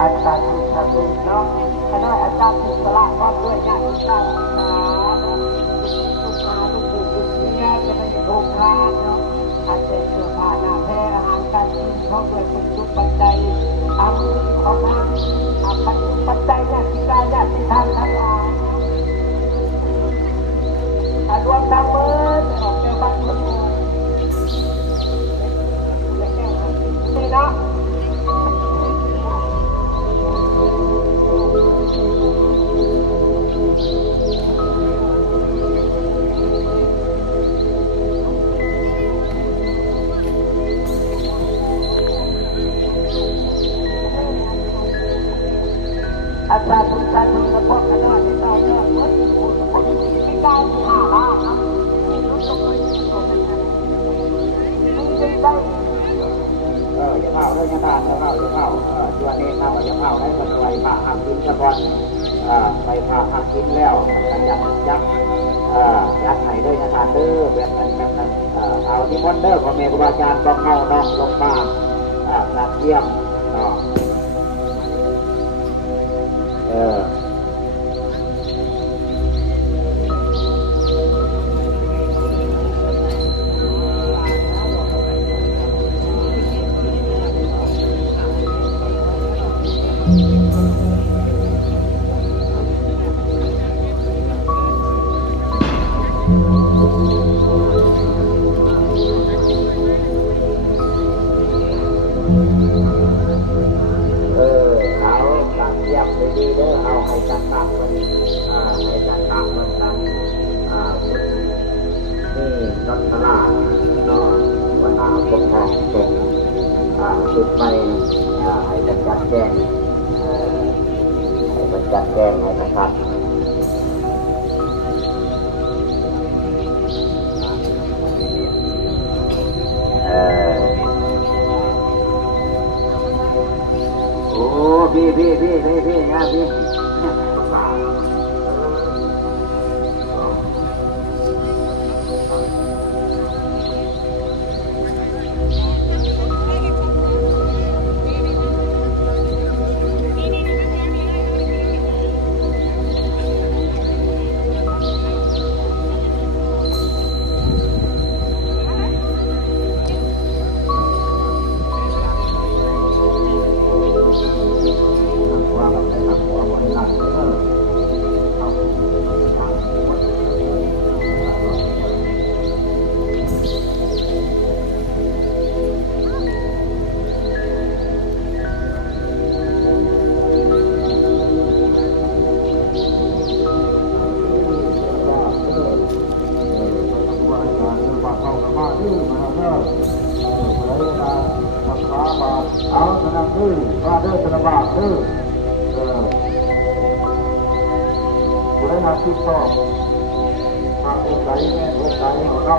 อาจารย์สุชาติเนาะคณะอาจารย์สุสละก็ด้วยญาติธรรมสุขาลูกปู่ลูกเมียจะไม่โกงค้างเนาะอาจจะเสื้อผ้าหน้าแพรอาหารการกินพร้อมด้วยคนทุกปัจจัยอาวุธของทางปัจจัยญาติกายญาติธรรมทั้งหลายรวมทั้งมือออกแก้บ้านทุกคนนี่เนาะอาจารย์ทุกท่านทุกคนคณะที่เราเนี่ยเหมือนคนไม่กล้าที่หาบ้านนะไม่รู้จะไปที่ไหนไม่ได้จะเข้าได้ยังทานจะเข้าตัวนี้เข้าจะเข้าได้ก็ไหลผ่าหักกินสะพอนไหลผ่าหักกินแล้วยักไหนด้วยยังทานเด้อแบบนั้นเอาที่มอนเดอร์ของเมฆอาจารย์ต้องเข้าน้องลงมาหนักเยี่ยมดีเด้อเอาให้จัดตามมันให้จัดตามมันตั้งนี่รัตนาวันนาปกครองตรงจุดไปให้จัดแจ้งให้จัดแจ้งให้นะครับพี่นะพี่เอาสนับดื้อว่าเด้อสนับบาทเด้อผู้ได้มาติดต่อพาองค์ใดแม่องค์ใดเขาก็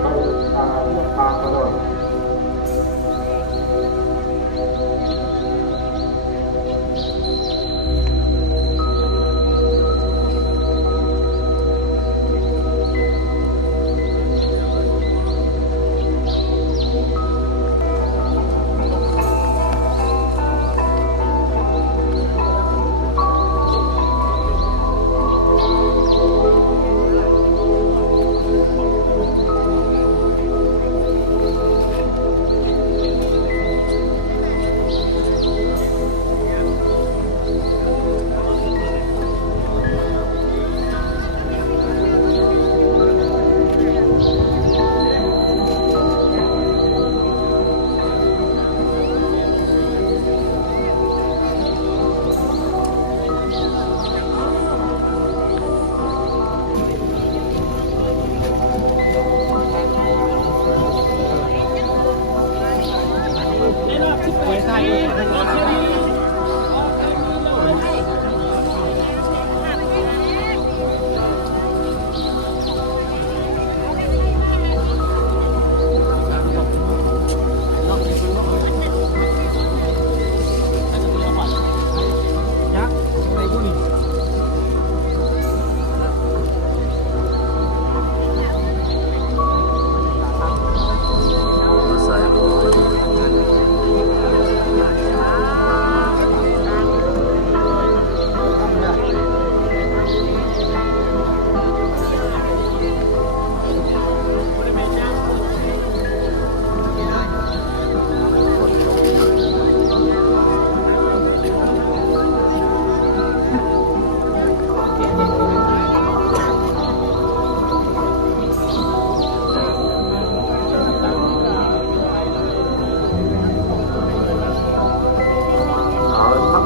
ไปเรื่องทางตลอด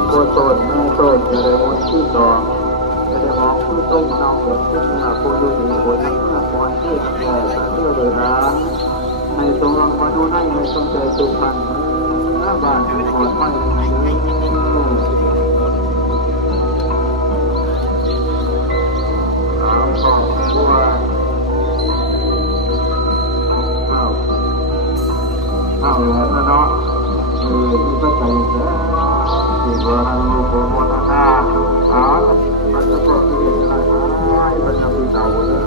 โกศลแม่โสดจะได้มุนที่สองจะได้หอมผู้ต้มน้องเดือดขึ้นเมื่อผู้อยู่ในหัวทั้งเมื่อปล่อยที่ทั้งแก่ทั้งเมื่อเดือดร้อนในทรงรังมาดูให้ในทรงใจสุพรรณหน้าบ้านให้ขอดไม่ข้าวแล้วเนาะที่ก็ใจเสียที่ว่าให้ลูกโปรโมทหน้ามันจะก็คืออะไรมันจะมีเต่าเลย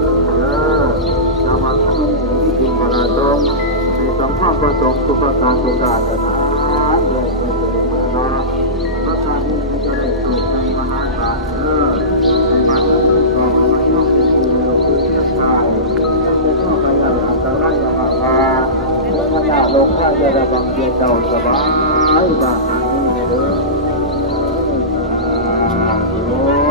จะมาทำให้กินปลาต้มมีสองข้าวผสมสุขภาพสุขภาพจะทานเลยเป็นตัวเนาะประชาชนจะได้สุขในมหาศาลในบ้านเราไม่ต้องกินเราคือเที่ยวกายไม่ต้องไปอะไรอันตรายอย่างไรขณะลงข้าจะระวังเจ้าเจ้าสบายบ้างนี่เลยโอ้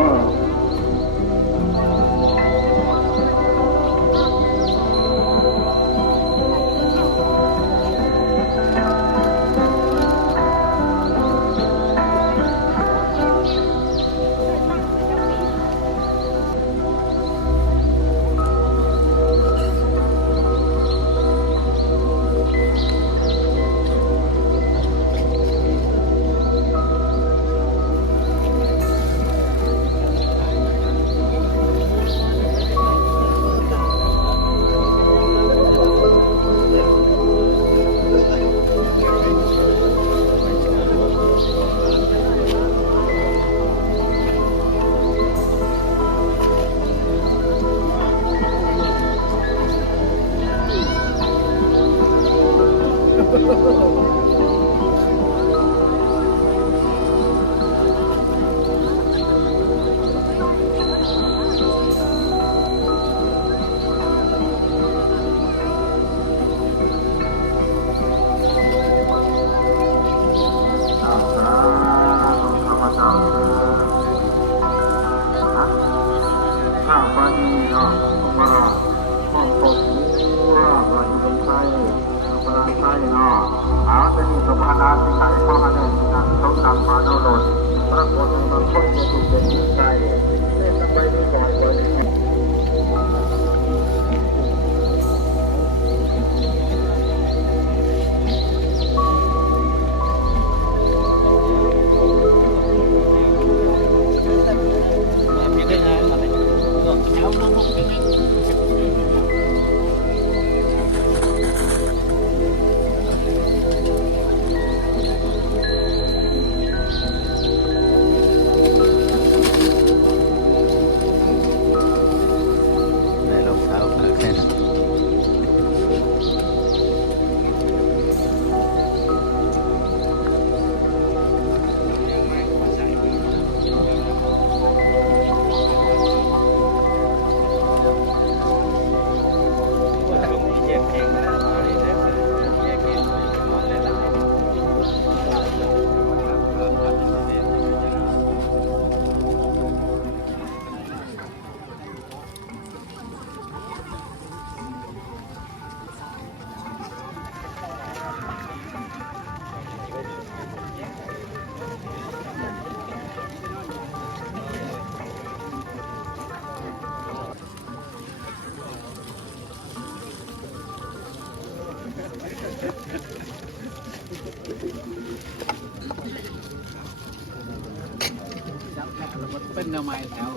เป็นทำไมแถว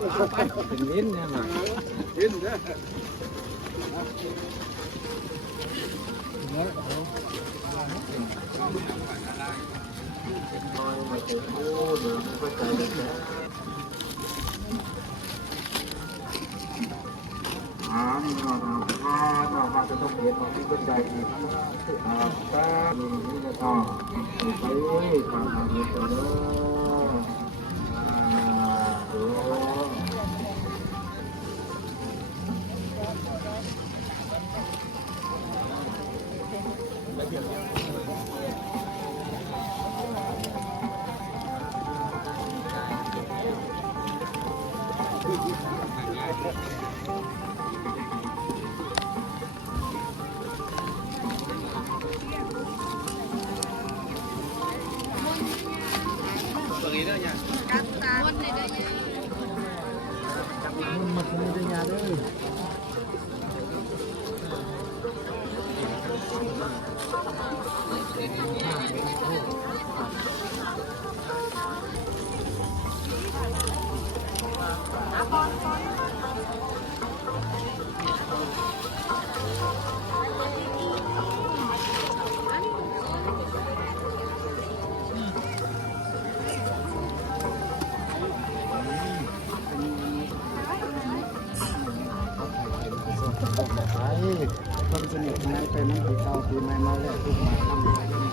เป็นลิ้นเนี่ยมันลิ้นเนี่ยเราจะต้องเรียนมาที่เป็นใจดีถ้ามีนี่จะต้องไปทำงานนี้ไปเลย อีกแล้วเนี่ยกัดตาวันนี้ได้ยังมันไม่ได้ยาด้วยคนสนิทนายไปนั่งติดเตาคือไม่มาแล้วทุกมาทำอะไรกัน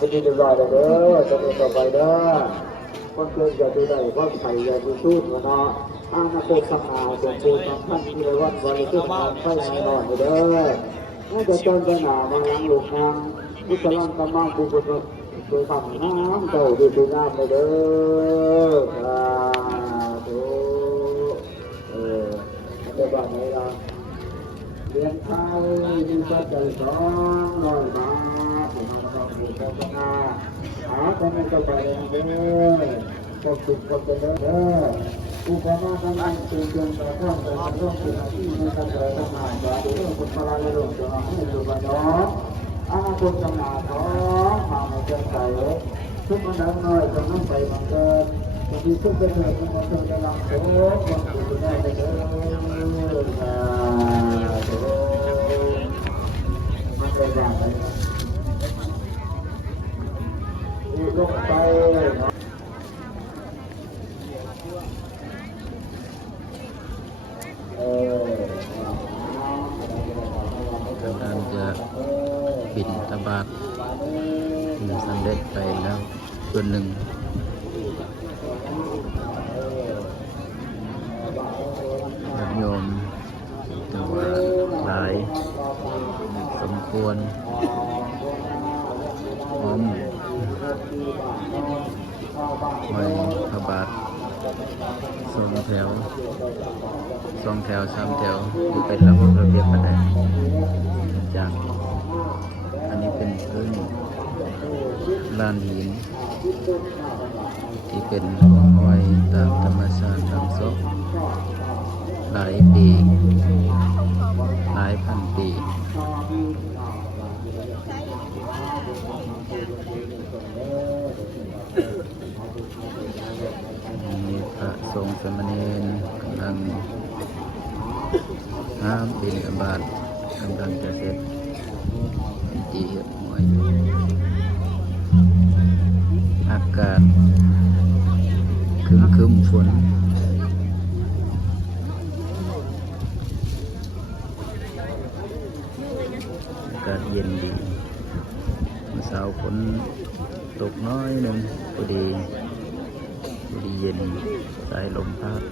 ที่ดีๆเลยเด้อจะเป็นต่อไปเด้อคนเกินอย่าดูได้คนไผ่อย่าดูสู้นะเนาะอาณาโกสังอาเสียงปูนท่านที่ได้วัดบริสุทธิ์การไฟในหน่อยเด้อน่าจะจนไปหนามาล้างหลวงนางวิศลังกำมังปูบุตรโดยฝั่งน้ำเจ้าดูดูน้ำเลยเด้อสาธุจะบอกไหนล่ะเรียนไทยมีสัจจะสองหน่อยมาผมมาต้องดูโฆษณาคนนี้ก็ไปเด้อก็สุดก็ไปเด้อผู้ก่อมาทำงานเชิงเชิงแต่ท่องแต่ท่องเป็นอาชีพในการทำงานแต่ดูเรื่องคนพลายเรื่องจะให้ดูบ้านน้องอาณาคนจำหน่ายท้องมาในเชิงใสทุกคนนั้นน้อยจะนั่งไปมันเกินบางทีทุกเป็นเหตุมันเกิดจะลังโซ่ความสุขได้เด้อมันเป็นอย่างไรลงไปการจะบินตบาทสำเร็จไปแล้วส่วนหนึ่งญาติโยมแต่ว่าหลายสมควรพร้อมไว้พระบาทสองแถวสามแถวอยู่เป็นระบบระเบียบประดับจากอันนี้เป็นพื้นลานหินที่เป็นห้อยตามธรรมชาติตามศพหลายปีหลายพันปีมีพระสงฆ์สามเณรกำลังน้ำบิณฑบาตกำลังจะเสร็จพิธีเหียบหวยอากาศครึ้มฝนอากาศเย็นดีเมื่อเช้าฝนตกน้อยหนึ่งพอดีเย็นสายลมพัด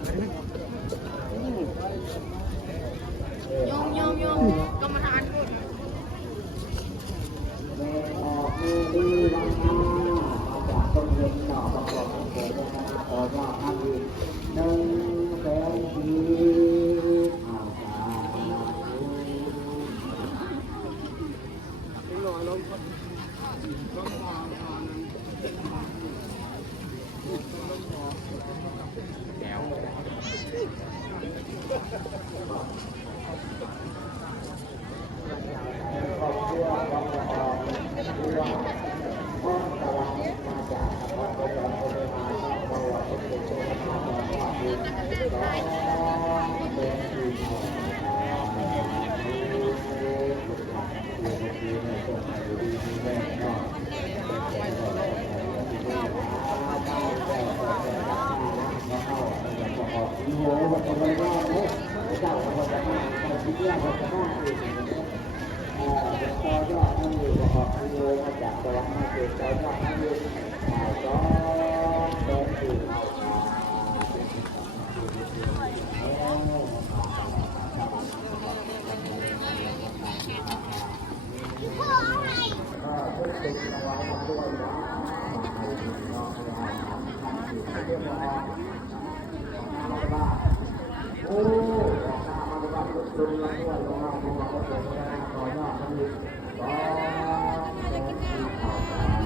โยมกรรมฐาน โอ้มาบ้านสุดเลยว่าลงมาลงมาก็เจอแล้วต่อยอดทั้งนี้